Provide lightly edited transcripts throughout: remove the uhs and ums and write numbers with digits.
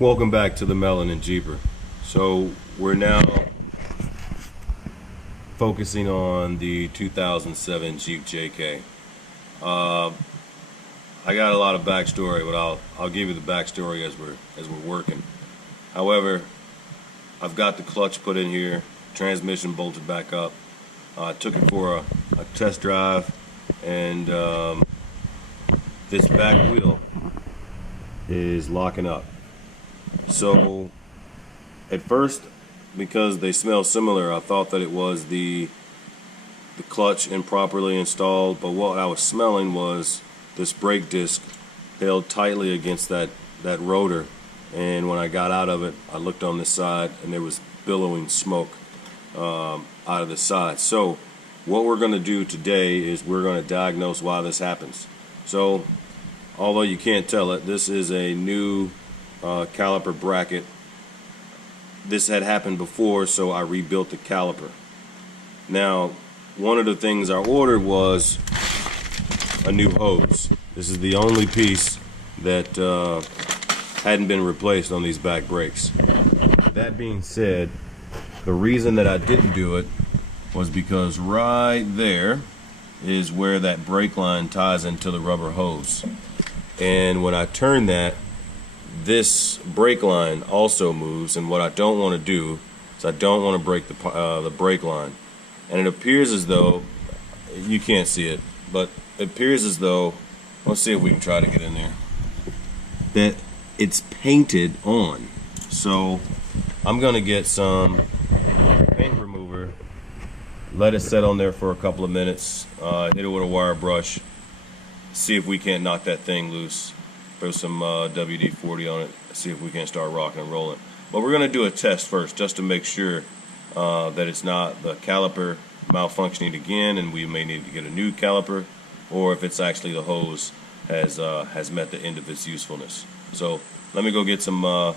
Welcome back to the Melon and Jeeper. So we're now focusing on the 2007 Jeep JK. I got a lot of backstory, but I'll give you the backstory as we're working. However, I've got the clutch put in here, transmission bolted back up. I took it for a test drive, and this back wheel is locking up. So at first, because they smell similar, I thought that it was the clutch improperly installed, but what I was smelling was this brake disc held tightly against that rotor, and when I got out of it, I looked on this side and there was billowing smoke out of the side. So what we're going to do today is we're going to diagnose why this happens. So although you can't tell it, this is a new caliper bracket. This had happened before, so I rebuilt the caliper. Now, one of the things I ordered was a new hose. This is the only piece that hadn't been replaced on these back brakes. That being said, the reason that I didn't do it was because right there is where that brake line ties into the rubber hose. And when I turn that, this brake line also moves, and what I don't want to do is I don't want to break the brake line. And it appears as though, you can't see it, but it appears as though, let's see if we can try to get in there, that it's painted on. So I'm going to get some paint remover, let it set on there for a couple of minutes, hit it with a wire brush, see if we can't knock that thing loose. Throw some WD-40 on it, see if we can start rocking and rolling. But we're going to do a test first, just to make sure that it's not the caliper malfunctioning again, and we may need to get a new caliper, or if it's actually the hose has met the end of its usefulness. So let me go get some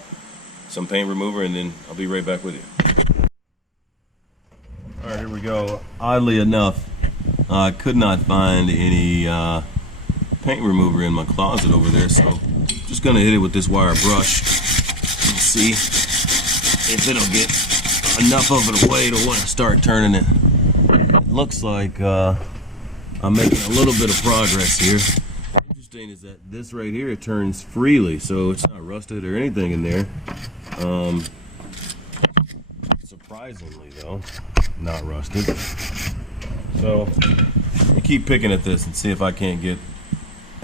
paint remover, and then I'll be right back with you. All right, here we go. Oddly enough, I could not find any paint remover in my closet over there, so just gonna hit it with this wire brush and see if it'll get enough of it away to want to start turning it. It looks like I'm making a little bit of progress here. Interesting is that this right here turns freely, so it's not rusted or anything in there. Surprisingly though, not rusted. So I keep picking at this and see if I can't get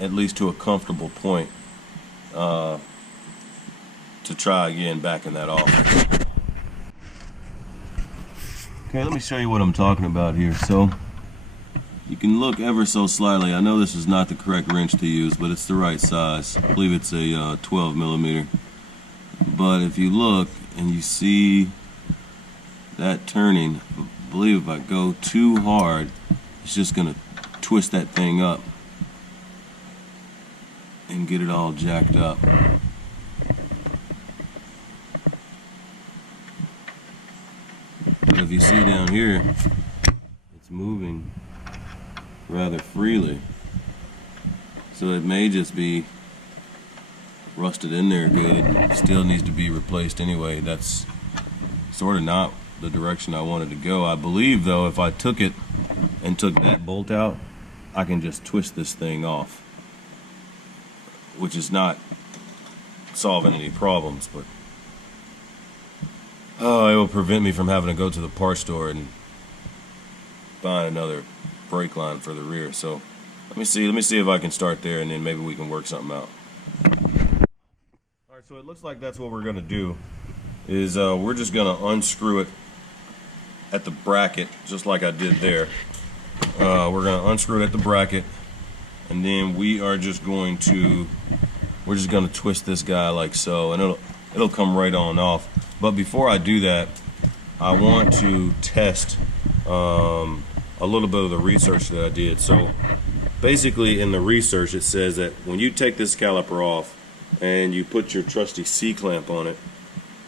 at least to a comfortable point to try again backing that off. Okay, let me show you what I'm talking about here. So you can look ever so slightly. I know this is not the correct wrench to use, but it's the right size. I believe it's a 12 millimeter. But if you look and you see that turning, I believe if I go too hard, it's just gonna twist that thing up and get it all jacked up. But if you see down here, it's moving rather freely. So it may just be rusted in there good. Still needs to be replaced anyway. That's sort of not the direction I wanted to go. I believe though, if I took it and took that bolt out, I can just twist this thing off, which is not solving any problems, but it will prevent me from having to go to the parts store and buy another brake line for the rear. So let me see if I can start there, and then maybe we can work something out. All right, so it looks like that's what we're gonna do, is we're just gonna unscrew it at the bracket, just like I did there. We're gonna unscrew it at the bracket, and then we're just going to twist this guy like so, and it'll come right on off. But before I do that, I want to test a little bit of the research that I did. So basically in the research it says that when you take this caliper off and you put your trusty C-clamp on it,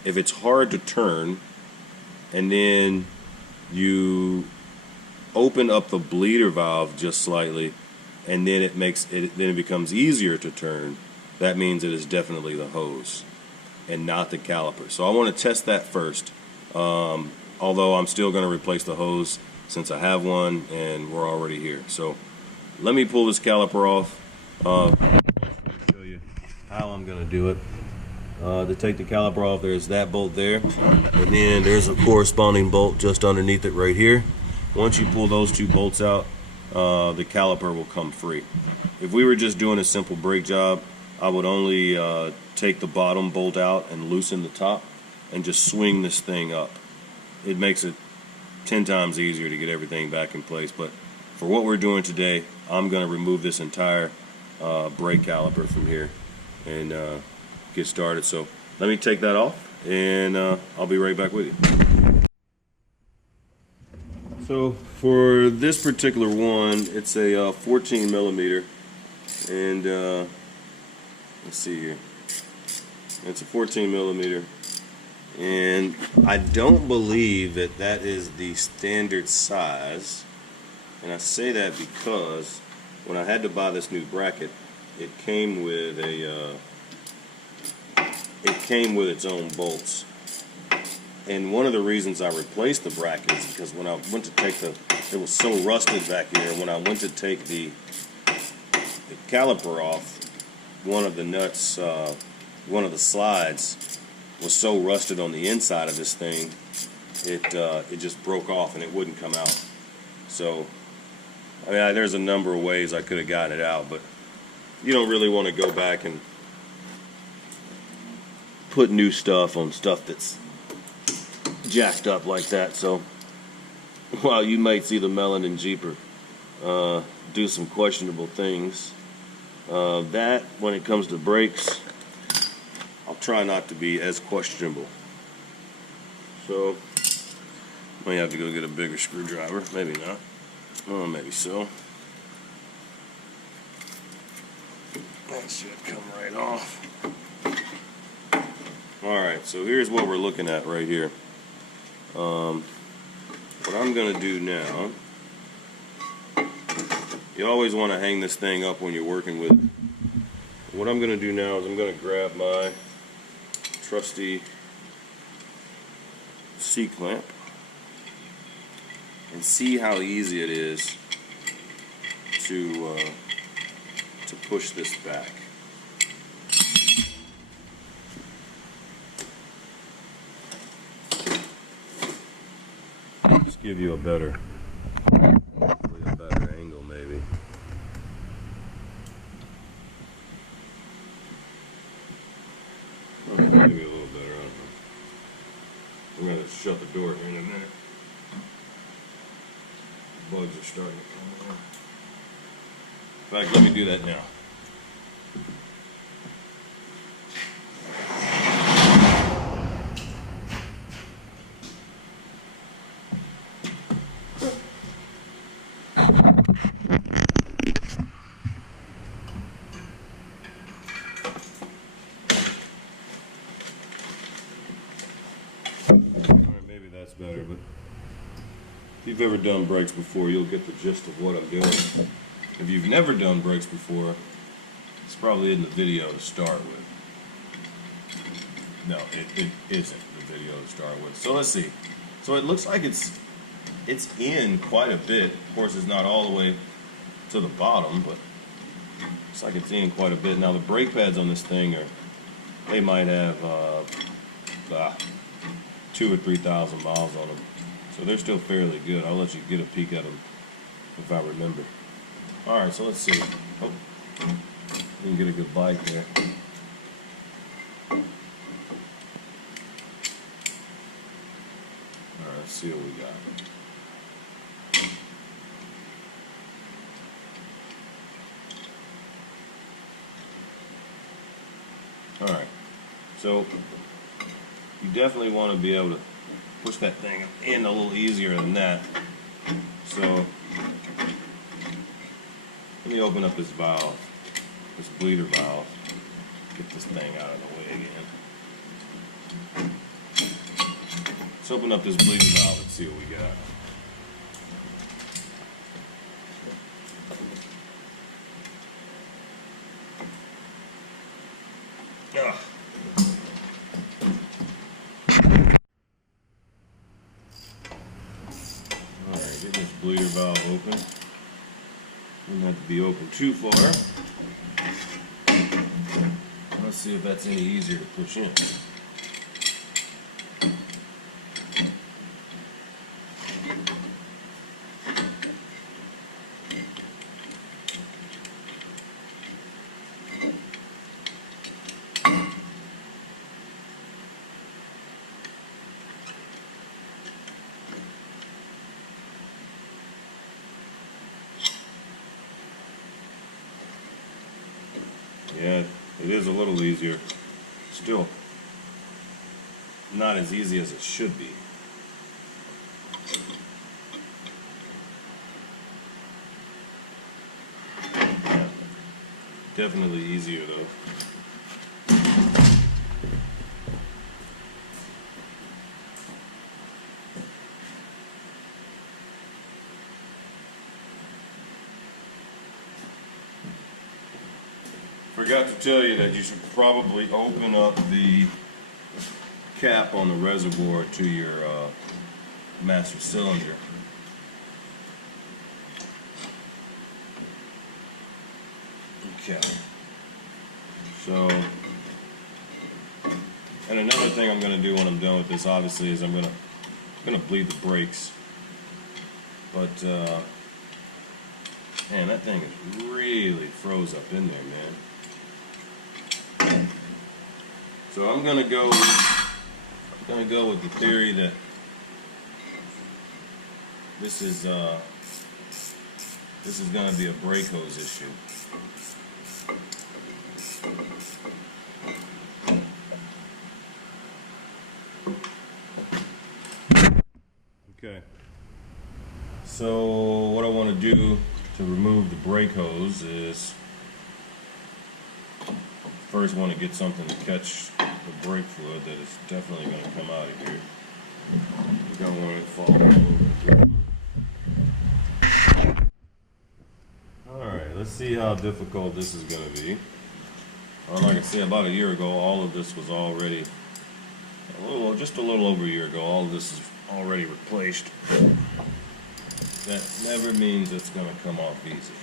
if it's hard to turn and then you open up the bleeder valve just slightly, and then it becomes easier to turn, that means it is definitely the hose. and not the caliper. So I want to test that first. Although I'm still going to replace the hose since I have one and we're already here. So let me pull this caliper off. Show you how I'm going to do it. To take the caliper off, there's that bolt there, and then there's a corresponding bolt just underneath it right here. Once you pull those two bolts out, the caliper will come free. If we were just doing a simple brake job, I would only take the bottom bolt out and loosen the top and just swing this thing up. It makes it 10 times easier to get everything back in place. But for what we're doing today, I'm going to remove this entire brake caliper from here and get started. So let me take that off, and I'll be right back with you. So for this particular one, it's a 14 millimeter, and let's see here. It's a 14 millimeter, and I don't believe that that is the standard size. And I say that because when I had to buy this new bracket, it came with its own bolts. And one of the reasons I replaced the bracket is because when I went to take it was so rusted back here, when I went to take the caliper off, one of the nuts, one of the slides was so rusted on the inside of this thing, it just broke off and it wouldn't come out. So, I mean, there's a number of ways I could have gotten it out, but you don't really want to go back and put new stuff on stuff that's jacked up like that. So while you might see the Melon and Jeeper do some questionable things, that when it comes to brakes, I'll try not to be as questionable. So might have to go get a bigger screwdriver, maybe not. Oh, maybe so. That should come right off. Alright, so here's what we're looking at right here. What I'm going to do now, you always want to hang this thing up when you're working with it. What I'm going to do now is I'm going to grab my trusty C-clamp and see how easy it is to push this back. Just give you a better angle, maybe. Okay, maybe a little better. I don't know. I'm gonna shut the door here in a minute. Bugs are starting to come in. In fact, let me do that now. Alright, maybe that's better, but if you've ever done brakes before, you'll get the gist of what I'm doing. If you've never done brakes before, it's probably in the video to start with. No, it isn't the video to start with. So let's see. So it looks like it's in quite a bit. Of course, it's not all the way to the bottom, but looks like it's in quite a bit. Now the brake pads on this thing they might have 2,000 or 3,000 miles on them. So they're still fairly good. I'll let you get a peek at them if I remember. Alright, so let's see. Oh, you can get a good bite there. Alright, let's see what we got. Alright, so you definitely want to be able to push that thing in a little easier than that. So let me open up this valve, this bleeder valve, get this thing out of the way again. Let's open up this bleeder valve and see what we got. valve open. Doesn't have to be open too far. Let's see if that's any easier to push in. Yeah, it is a little easier. Still not as easy as it should be. Yeah, definitely easier though. Forgot to tell you that you should probably open up the cap on the reservoir to your master cylinder. Okay. So, and another thing I'm going to do when I'm done with this, obviously, is I'm going to bleed the brakes. But man, that thing is really froze up in there, man. So I'm gonna go with the theory that this is gonna be a brake hose issue. Okay. So what I want to do to remove the brake hose is first want to get something to catch the brake fluid that is definitely going to come out of here. You don't want it falling over. Alright, let's see how difficult this is going to be. Like I said, about a year ago, all of this was already, just a little over a year ago, all of this is already replaced. That never means it's going to come off easy.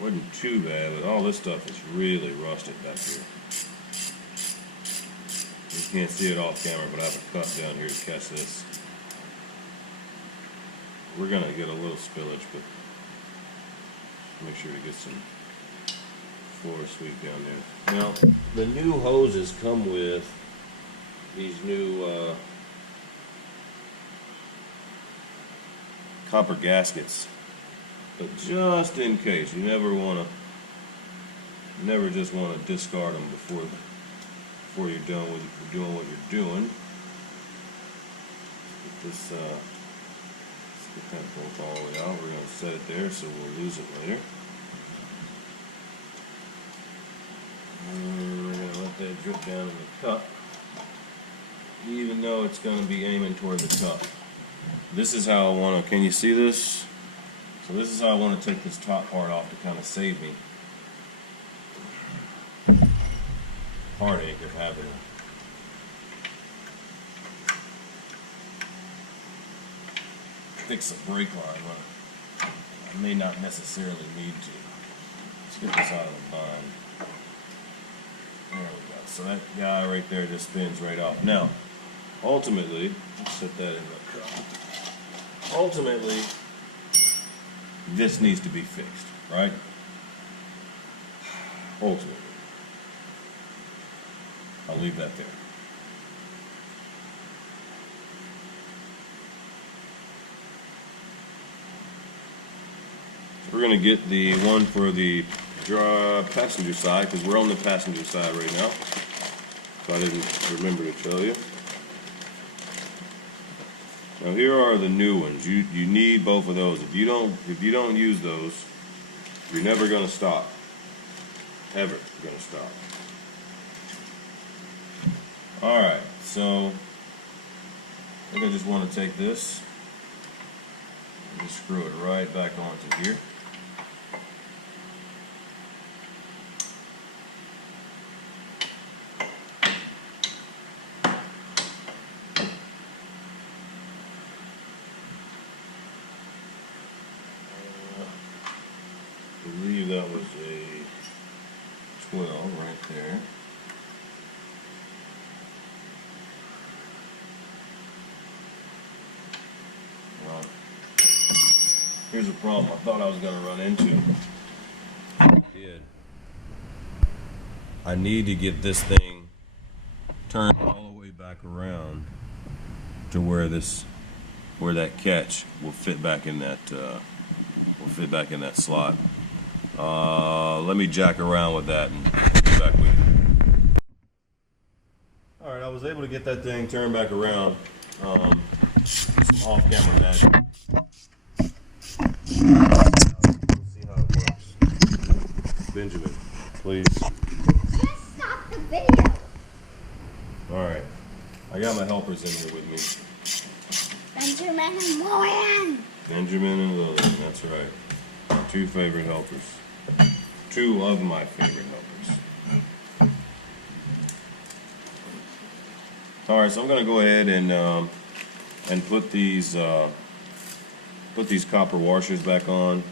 Wasn't too bad, but all this stuff is really rusted back here. You can't see it off camera, but I have a cup down here to catch this. We're gonna get a little spillage, but make sure to get some floor sweep down there. Now, the new hoses come with these new copper gaskets. But just in case, you never just want to discard them before you're done with doing what you're doing. Let's get that bolt all the way out. We're going to set it there so we'll lose it later. And we're going to let that drip down in the cup, even though it's going to be aiming toward the top. This is how I want to, can you see this? So this is how I want to take this top part off to kind of save me heartache of having to fix a brake line when I may not necessarily need to. Let's get this out of the bind. There we go. So that guy right there just spins right off. Now, ultimately, let's set that in the cup. Ultimately, this needs to be fixed, right? Ultimately. I'll leave that there. So we're going to get the one for the passenger side, because we're on the passenger side right now. So I didn't remember to tell you. Now here are the new ones. You need both of those. If you don't use those, you're never going to stop. Ever going to stop. All right. So I think I just want to take this and just screw it right back onto here. there. Well, here's a problem I thought I was going to run into. I did. I need to get this thing turned all the way back around to where that catch will fit back in that slot. Let me jack around with that and get back with you. All right, I was able to get that thing turned back around. Some off-camera magic. Let's see how it works. Benjamin, please. Just stop the video. All right, I got my helpers in here with me. Benjamin and Lillian. Benjamin and Lillian, that's right. My two favorite helpers. Two of my favorite helpers. All right, so I'm going to go ahead and put these copper washers back on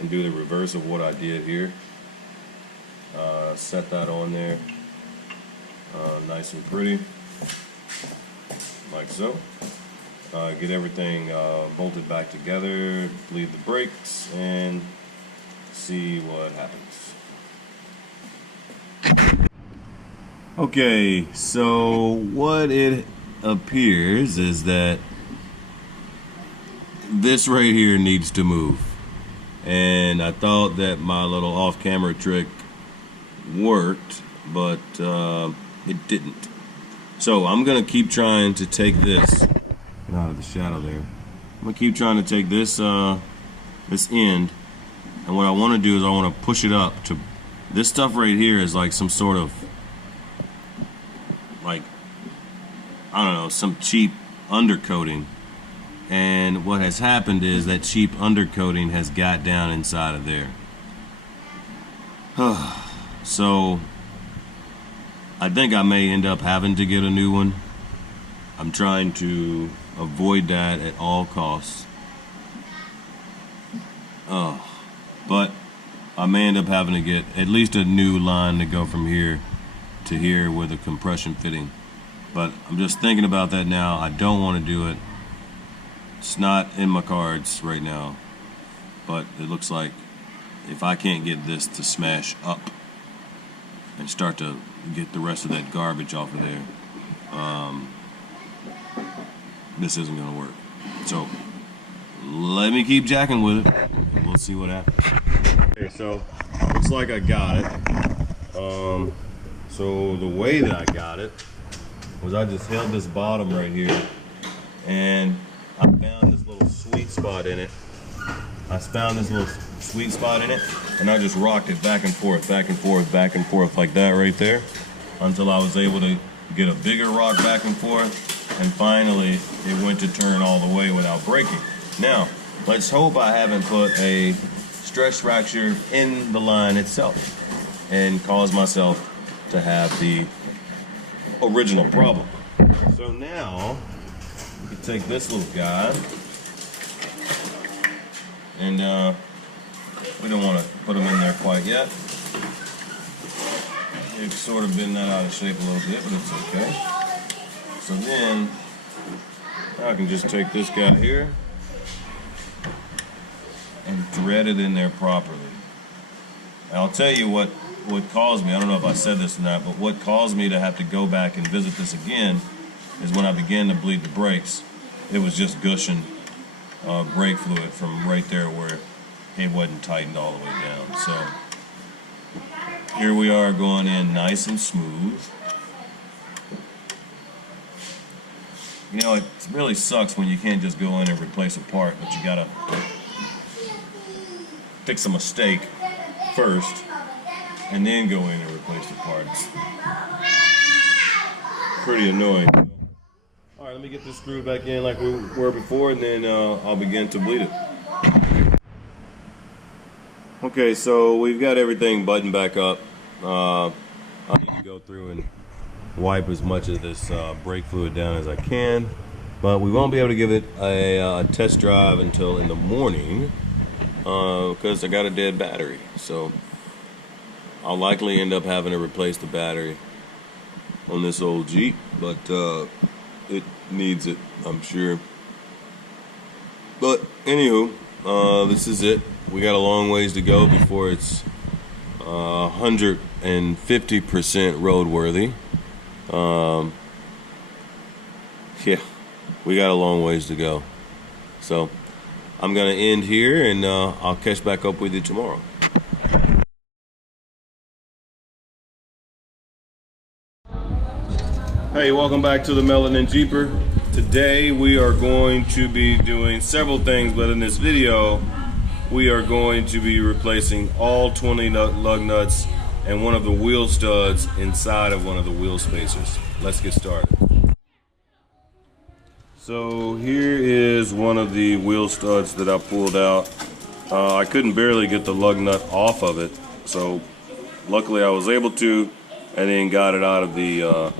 and do the reverse of what I did here. Set that on there, nice and pretty, like so. Get everything bolted back together, bleed the brakes, and see what happens. Okay, so what it appears is that this right here needs to move. And I thought that my little off-camera trick worked, but it didn't. So I'm gonna keep trying to take this out of the shadow there. I'm gonna keep trying to take this this end, and what I want to do is I want to push it up to this stuff right here is like some sort of, like, I don't know, some cheap undercoating. And what has happened is that cheap undercoating has got down inside of there. So I think I may end up having to get a new one. I'm trying to avoid that at all costs. But I may end up having to get at least a new line to go from here to here with a compression fitting. But I'm just thinking about that now. I don't want to do it. It's not in my cards right now. But it looks like if I can't get this to smash up and start to get the rest of that garbage off of there, this isn't going to work. So let me keep jacking with it, and we'll see what happens. Okay, so looks like I got it. So the way that I got it was I just held this bottom right here, and I found this little sweet spot in it. And I just rocked it back and forth, back and forth, back and forth like that right there, until I was able to get a bigger rock back and forth, and finally it went to turn all the way without breaking. Now, let's hope I haven't put a stress fracture in the line itself and caused myself to have the original problem. So now, you can take this little guy, and we don't want to put him in there quite yet. It's sort of been that out of shape a little bit, but it's okay. So then, I can just take this guy here and thread it in there properly. And I'll tell you what caused me, I don't know if I said this or not, but what caused me to have to go back and visit this again is when I began to bleed the brakes, it was just gushing brake fluid from right there where it wasn't tightened all the way down. So here we are going in nice and smooth. You know, it really sucks when you can't just go in and replace a part, but you gotta fix a mistake first and then go in and replace the parts. Pretty annoying. All right, let me get this screwed back in like we were before, and then I'll begin to bleed it. Okay, so we've got everything buttoned back up. I need to go through and wipe as much of this brake fluid down as I can, but we won't be able to give it a test drive until in the morning because I got a dead battery. So I'll likely end up having to replace the battery on this old Jeep, but it needs it, I'm sure. But anywho, this is it. We got a long ways to go before it's 150% roadworthy. Yeah, we got a long ways to go. So I'm gonna end here, and I'll catch back up with you tomorrow. Hey, welcome back to the Melanin Jeeper. Today we are going to be doing several things, but in this video we are going to be replacing all 20 lug nuts and one of the wheel studs inside of one of the wheel spacers. Let's get started. So here is one of the wheel studs that I pulled out. I couldn't barely get the lug nut off of it, so luckily I was able to, and then got it out of the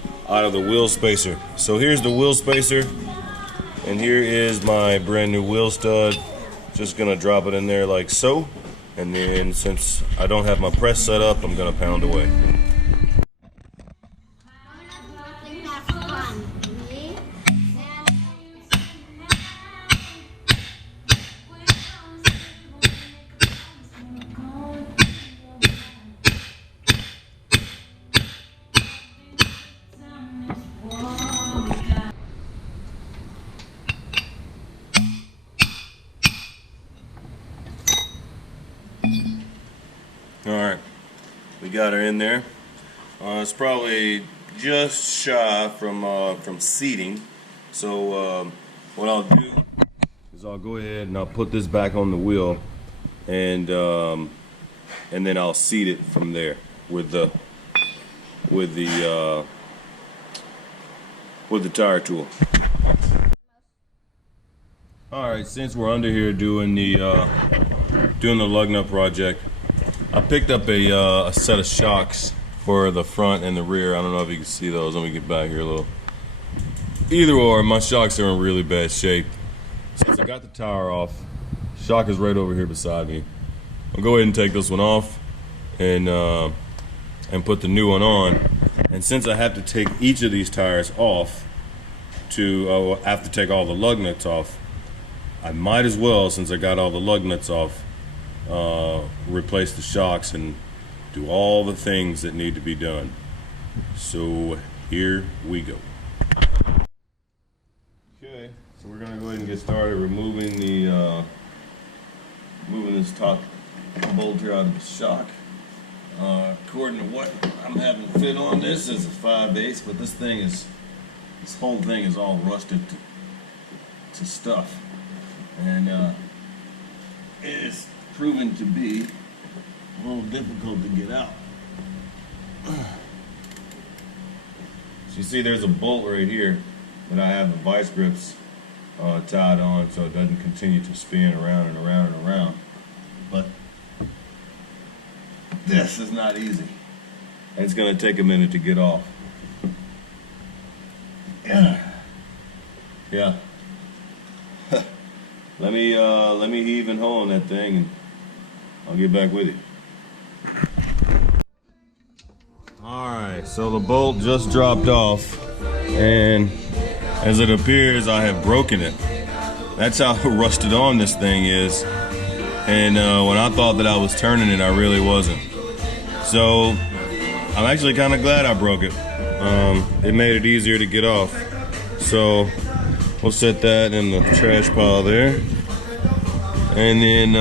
wheel spacer. So here's the wheel spacer, and here is my brand new wheel stud. Just gonna drop it in there like so, and then since I don't have my press set up, I'm gonna pound away. Alright, we got her in there. It's probably just shy from seating. So what I'll do is I'll go ahead and I'll put this back on the wheel, and then I'll seat it from there with the tire tool. Alright, since we're under here doing the lug nut project, I picked up a set of shocks for the front and the rear. I don't know if you can see those. Let me get back here a little. Either or, my shocks are in really bad shape. Since I got the tire off, shock is right over here beside me. I'll go ahead and take this one off and put the new one on. And since I have to take each of these tires off to have to take all the lug nuts off, I might as well, since I got all the lug nuts off, replace the shocks and do all the things that need to be done. So here we go. Okay, so we're gonna go ahead and get started removing the moving this top bolt here out of the shock. According to what I'm having fit on, this is a 5/8, but this whole thing is all rusted to stuff, and it's proven to be a little difficult to get out. So you see there's a bolt right here that I have the vice grips tied on so it doesn't continue to spin around and around and around. But this is not easy. It's going to take a minute to get off. Yeah. Let me heave and hoe on that thing, and I'll get back with you. Alright, so the bolt just dropped off, and as it appears I have broken it. That's how rusted on this thing is. And when I thought that I was turning it, I really wasn't. So I'm actually kind of glad I broke it. It made it easier to get off. So we'll set that in the trash pile there. And then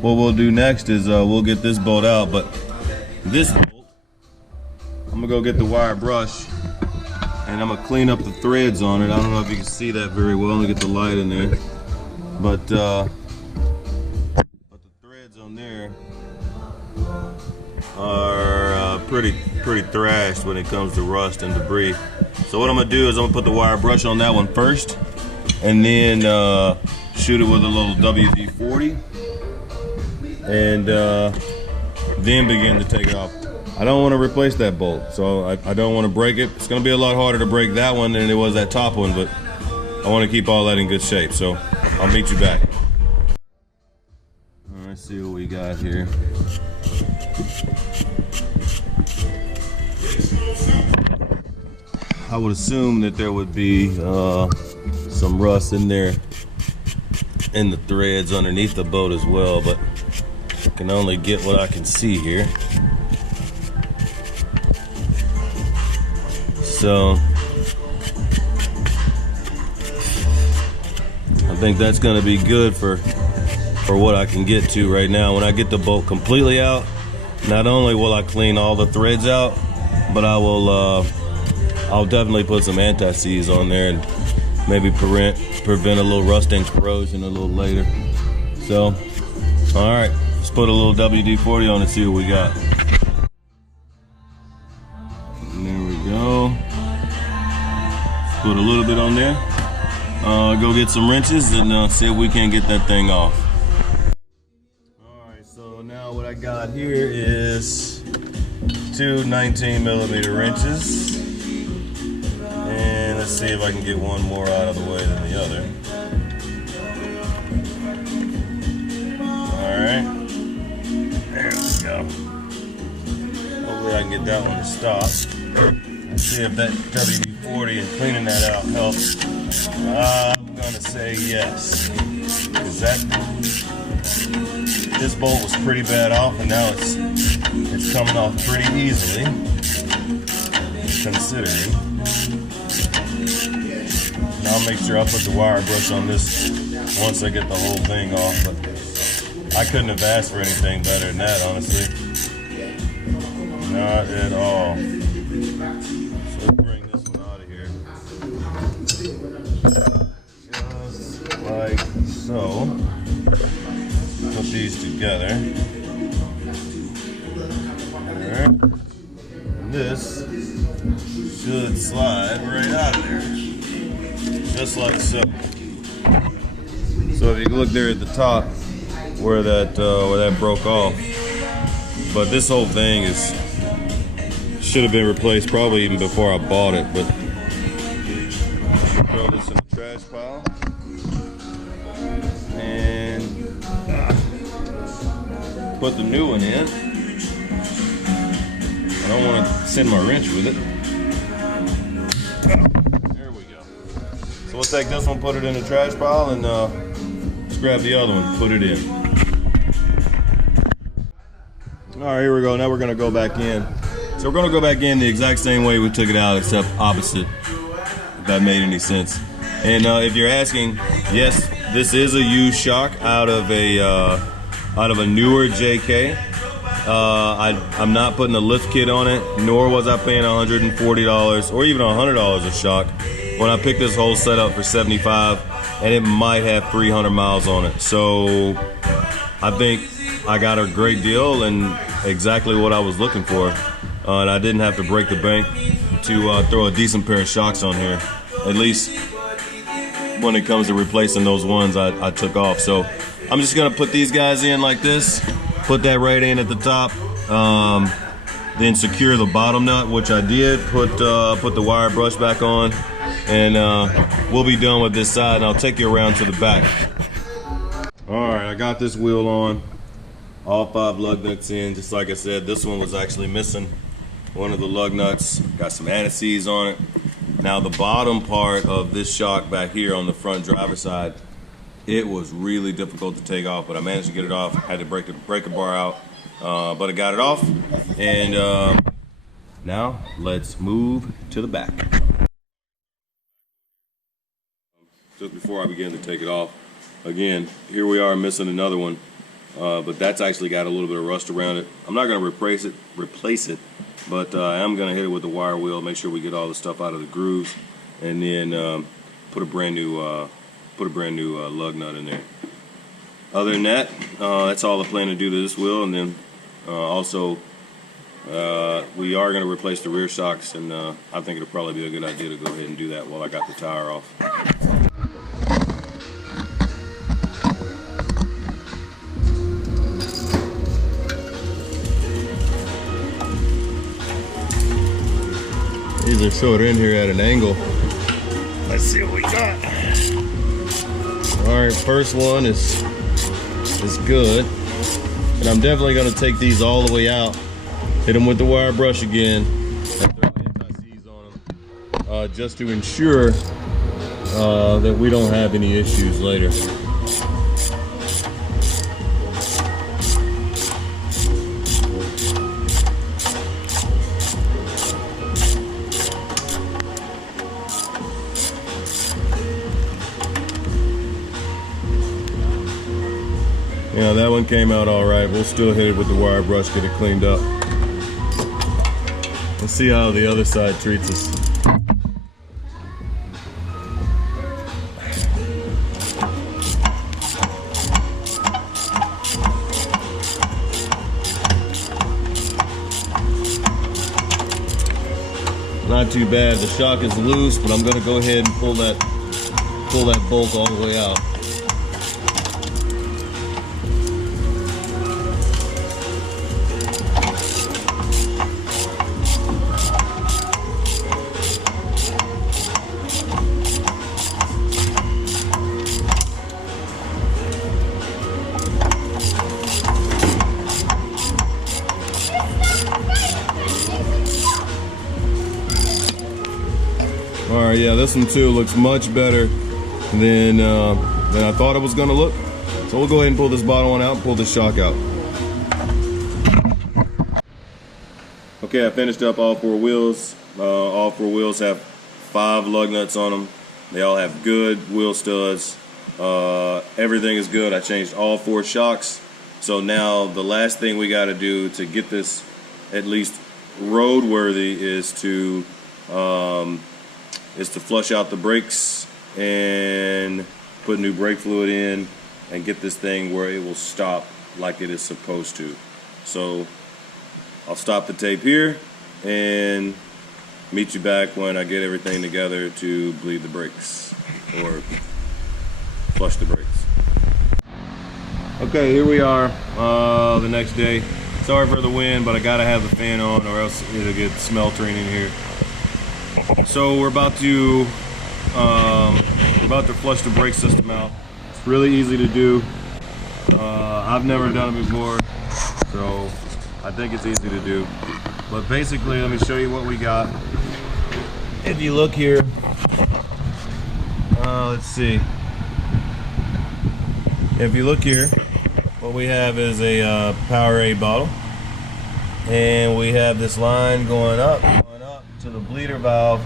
what we'll do next is we'll get this bolt out. But this bolt, I'm gonna go get the wire brush and I'm gonna clean up the threads on it. I don't know if you can see that very well. Let me get the light in there. But the threads on there are pretty thrashed when it comes to rust and debris. So what I'm gonna do is I'm gonna put the wire brush on that one first, and then shoot it with a little WD-40, and then begin to take it off. I don't want to replace that bolt, so I don't want to break it. It's gonna be a lot harder to break that one than it was that top one, but I want to keep all that in good shape. So I'll meet you back. All right, see what we got here. I would assume that there would be some rust in there in the threads underneath the boat as well, but I can only get what I can see here. So I think that's going to be good for what I can get to right now. When I get the boat completely out, not only will I clean all the threads out, but I'll definitely put some anti-seize on there and maybe prevent a little rust and corrosion a little later. So, all right, let's put a little WD-40 on and see what we got. And there we go. Let's put a little bit on there. Go get some wrenches and see if we can get that thing off. All right, so now what I got here is two 19mm wrenches. And let's see if I can get one more out of the way than the other. All right, there we go. Hopefully I can get that one to stop. Let's see if that WD-40 and cleaning that out helps. I'm gonna say yes, because this bolt was pretty bad off, and now it's coming off pretty easily, considering. And I'll make sure I put the wire brush on this once I get the whole thing off, but I couldn't have asked for anything better than that, honestly. Not at all. So let's bring this one out of here. Just like so. Put these together. Alright. And this should slide right out of there. Just like so. So if you look there at the top where that broke off, but this whole thing should have been replaced probably even before I bought it. But throw this in the trash pile and put the new one in. I don't want to send my wrench with it. There we go. So we'll take this one, put it in the trash pile, and let's grab the other one, put it in. All right, here we go. Now we're gonna go back in. So we're gonna go back in the exact same way we took it out, except opposite, if that made any sense. And if you're asking, yes, this is a used shock out of a newer JK. I'm not putting a lift kit on it, nor was I paying $140 or even $100 a shock when I picked this whole setup for $75, and it might have 300 miles on it. So I think I got a great deal and exactly what I was looking for. And I didn't have to break the bank to throw a decent pair of shocks on here, at least when it comes to replacing those ones I took off. So I'm just gonna put these guys in like this, put that right in at the top, then secure the bottom nut, which I did, put the wire brush back on, and we'll be done with this side, and I'll take you around to the back. All right, I got this wheel on, all 5 lug nuts in. Just like I said, this one was actually missing one of the lug nuts. Got some anti-seize on it. Now the bottom part of this shock back here on the front driver's side, it was really difficult to take off, but I managed to get it off. Had to break the breaker bar out, but I got it off. And now let's move to the back. Just before I begin to take it off, again, here we are missing another one, but that's actually got a little bit of rust around it. I'm not going to replace it, but I am going to hit it with the wire wheel, make sure we get all the stuff out of the grooves, and then put a brand new lug nut in there. Other than that, that's all I plan to do to this wheel. And then also we are going to replace the rear shocks, and I think it'll probably be a good idea to go ahead and do that while I got the tire off. These are sort of in here at an angle. Let's see what we got. All right, first one is good, and I'm definitely going to take these all the way out, hit them with the wire brush again, and throw anti-seize on them. just to ensure that we don't have any issues later. Yeah, that one came out all right. We'll still hit it with the wire brush, get it cleaned up. Let's see how the other side treats us. Not too bad. The shock is loose, but I'm gonna go ahead and pull that bolt all the way out. All right, yeah, this one too looks much better than I thought it was gonna look. So we'll go ahead and pull this bottom one out and pull this shock out. Okay, I finished up all four wheels. All four wheels have 5 lug nuts on them. They all have good wheel studs. Everything is good. I changed all 4 shocks. So now the last thing we got to do to get this at least roadworthy is to flush out the brakes and put new brake fluid in and get this thing where it will stop like it is supposed to. So I'll stop the tape here and meet you back when I get everything together to bleed the brakes or flush the brakes. Okay, here we are the next day. Sorry for the wind, but I gotta have the fan on or else it'll get smeltering in here. So we're about to flush the brake system out. It's really easy to do. I've never done it before, so I think it's easy to do. But basically, let me show you what we got. If you look here, let's see. If you look here, what we have is a Powerade bottle, and we have this line going up to the bleeder valve,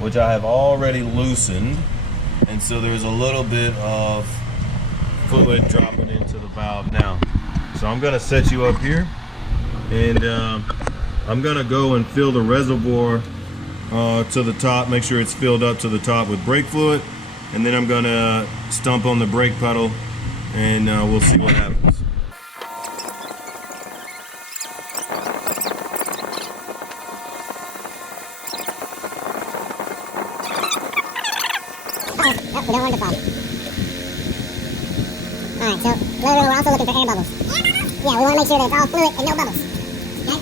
which I have already loosened, and so there's a little bit of fluid dropping into the valve now. So I'm gonna set you up here, and I'm gonna go and fill the reservoir to the top, make sure it's filled up to the top with brake fluid, and then I'm gonna stump on the brake pedal, and we'll see what happens. Yep, we don't want to fall. Alright, so we're also looking for air bubbles. Yeah, we want to make sure that it's all fluid and no bubbles. Okay?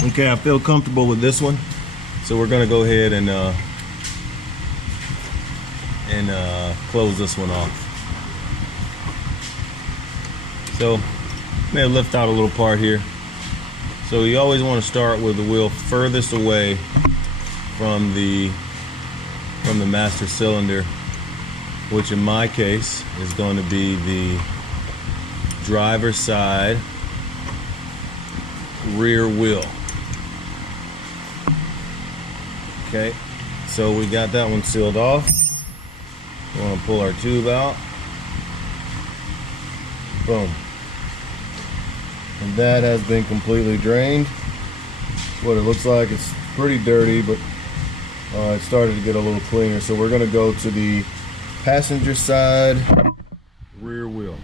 Okay, I feel comfortable with this one. So we're gonna go ahead and close this one off. So may have left out a little part here. So you always want to start with the wheel furthest away from the master cylinder, which in my case is going to be the driver's side rear wheel. Okay, so we got that one sealed off. We want to pull our tube out. Boom. And that has been completely drained. What it looks like, it's pretty dirty, but it started to get a little cleaner. So we're going to go to the passenger side rear wheel.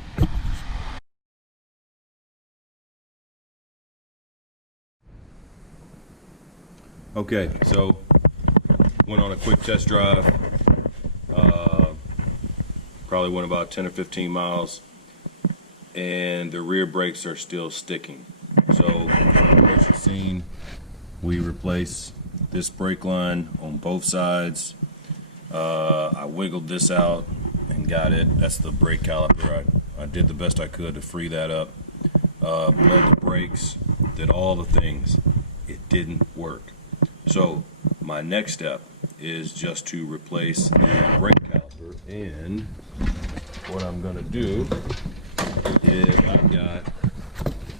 Okay, so went on a quick test drive. Probably went about 10 or 15 miles, and the rear brakes are still sticking. So as you've seen, we replaced this brake line on both sides. I wiggled this out and got it. That's the brake caliper. I did the best I could to free that up. Bled the brakes, did all the things. It didn't work. So my next step is just to replace the brake caliper, and what I'm gonna do is I've got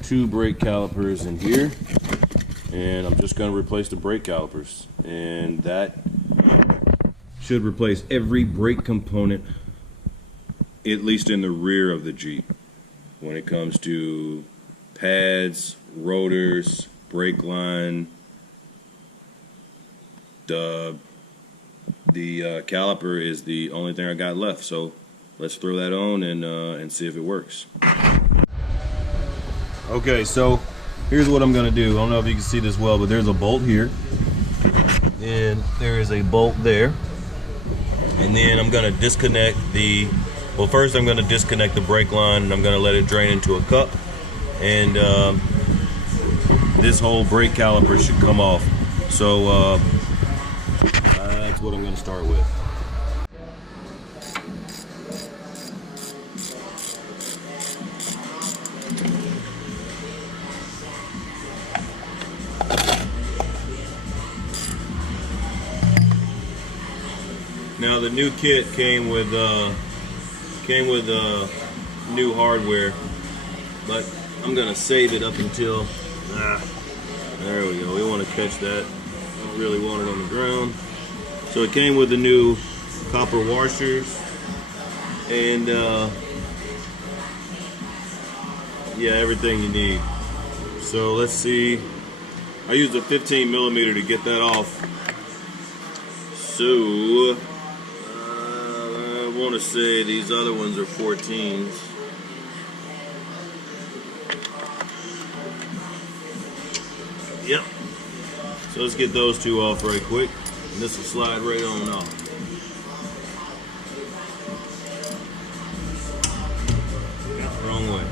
2 brake calipers in here, and I'm just gonna replace the brake calipers, and that should replace every brake component, at least in the rear of the Jeep, when it comes to pads, rotors, brake line. The caliper is the only thing I got left, so let's throw that on and see if it works. Okay, so here's what I'm gonna do. I don't know if you can see this well, but there's a bolt here, and there is a bolt there, and then I'm gonna disconnect well, first I'm gonna disconnect the brake line, and I'm gonna let it drain into a cup, and this whole brake caliper should come off. So that's what I'm going to start with. Now the new kit came with new hardware, but I'm going to save it up until there we go. We want to catch that. Don't really want it on the ground. So it came with the new copper washers, and yeah, everything you need. So let's see. I used a 15 millimeter to get that off. So I want to say these other ones are 14s. Yep. So let's get those 2 off right quick. And this will slide right on off. Yeah, wrong way.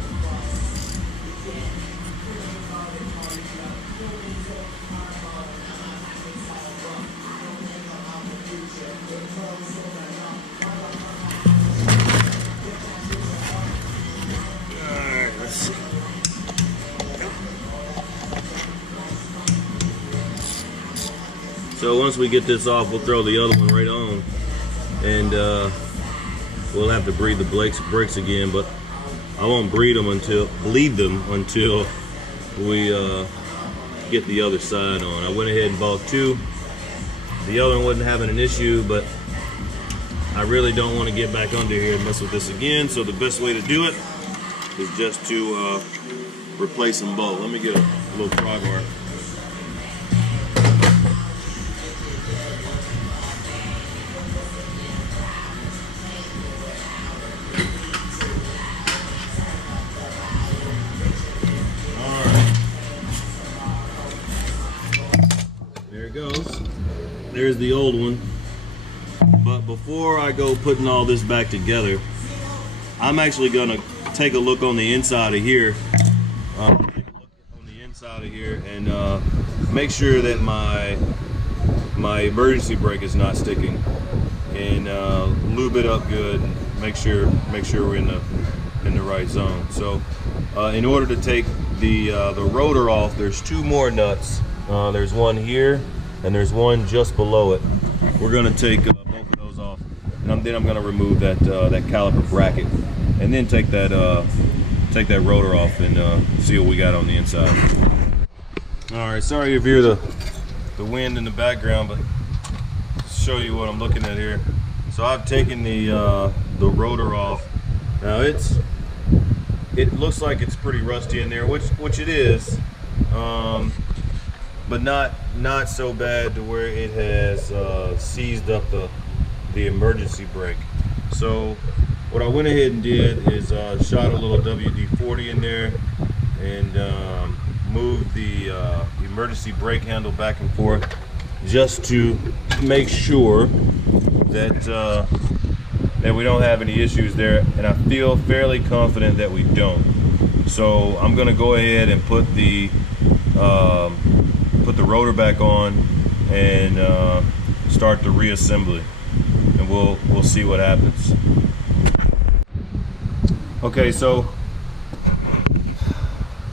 Alright, let's see. So once we get this off, we'll throw the other one right on, and we'll have to bleed the brakes again. But I won't bleed them until we get the other side on. I went ahead and bought 2. The other one wasn't having an issue, but I really don't want to get back under here and mess with this again. So the best way to do it is just to replace them both. Let me get a little prog mark. Goes. There's the old one. But before I go putting all this back together, I'm actually gonna take a look on the inside of here. And make sure that my my emergency brake is not sticking, and lube it up good. And make sure we're in the right zone. So in order to take the rotor off, there's two more nuts. There's one here and there's one just below it. We're going to take both of those off, and then I'm going to remove that caliper bracket, and then take that rotor off and see what we got on the inside. All right, sorry if you hear the wind in the background, but show you what I'm looking at here. So I've taken the rotor off. Now it looks like it's pretty rusty in there, which it is, but not so bad to where it has seized up the emergency brake. So what I went ahead and did is shot a little WD-40 in there and moved the emergency brake handle back and forth, just to make sure that we don't have any issues there, and I feel fairly confident that we don't. So I'm gonna go ahead and put the rotor back on and start the reassembly, and we'll see what happens. Okay, so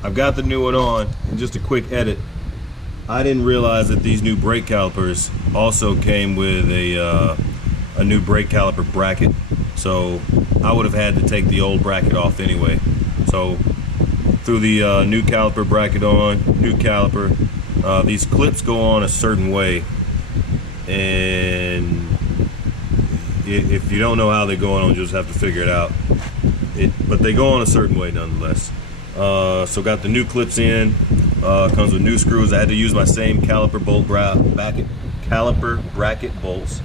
I've got the new one on, and just a quick edit. I didn't realize that these new brake calipers also came with a new brake caliper bracket, so I would have had to take the old bracket off anyway. So threw the new caliper bracket on, new caliper. These clips go on a certain way, and if you don't know how they go on, you'll just have to figure it out. But they go on a certain way nonetheless. So got the new clips in, comes with new screws. I had to use my same caliper bracket bolts,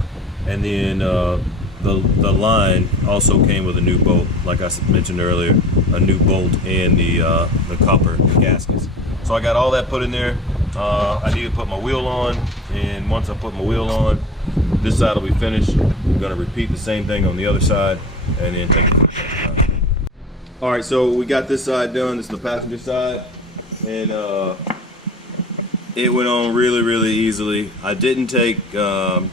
and then the line also came with a new bolt, like I mentioned earlier, a new bolt and the copper gaskets. So I got all that put in there. I need to put my wheel on, and once I put my wheel on, this side will be finished. I'm going to repeat the same thing on the other side, and then take it to the next side. All right, so we got this side done. This is the passenger side, and it went on really, really easily. I didn't take this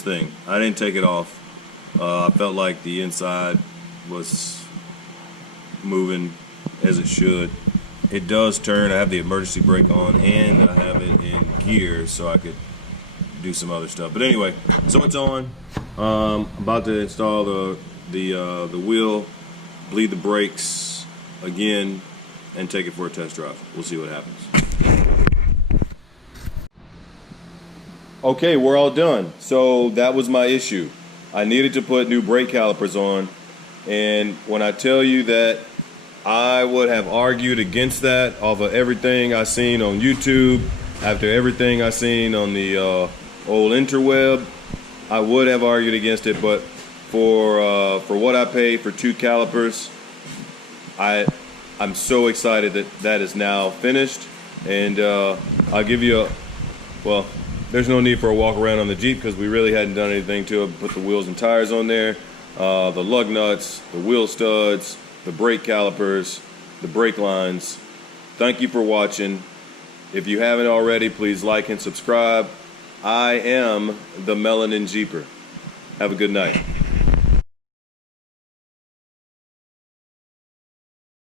thing. I didn't take it off. I felt like the inside was moving as it should. It does turn. I have the emergency brake on, and I have it in gear so I could do some other stuff. But anyway, so it's on. I'm about to install the wheel, bleed the brakes again, and take it for a test drive. We'll see what happens. Okay, we're all done. So that was my issue. I needed to put new brake calipers on, and when I tell you that I would have argued against that off of everything I seen on YouTube, after everything I seen on the old interweb, I would have argued against it. But for what I paid for two calipers, I'm so excited that is now finished. And I'll give you well, there's no need for a walk around on the Jeep because we really hadn't done anything to it. Put the wheels and tires on there, the lug nuts, the wheel studs, the brake calipers, the brake lines. Thank you for watching. If you haven't already, please like and subscribe. I am the Melanin Jeeper. Have a good night.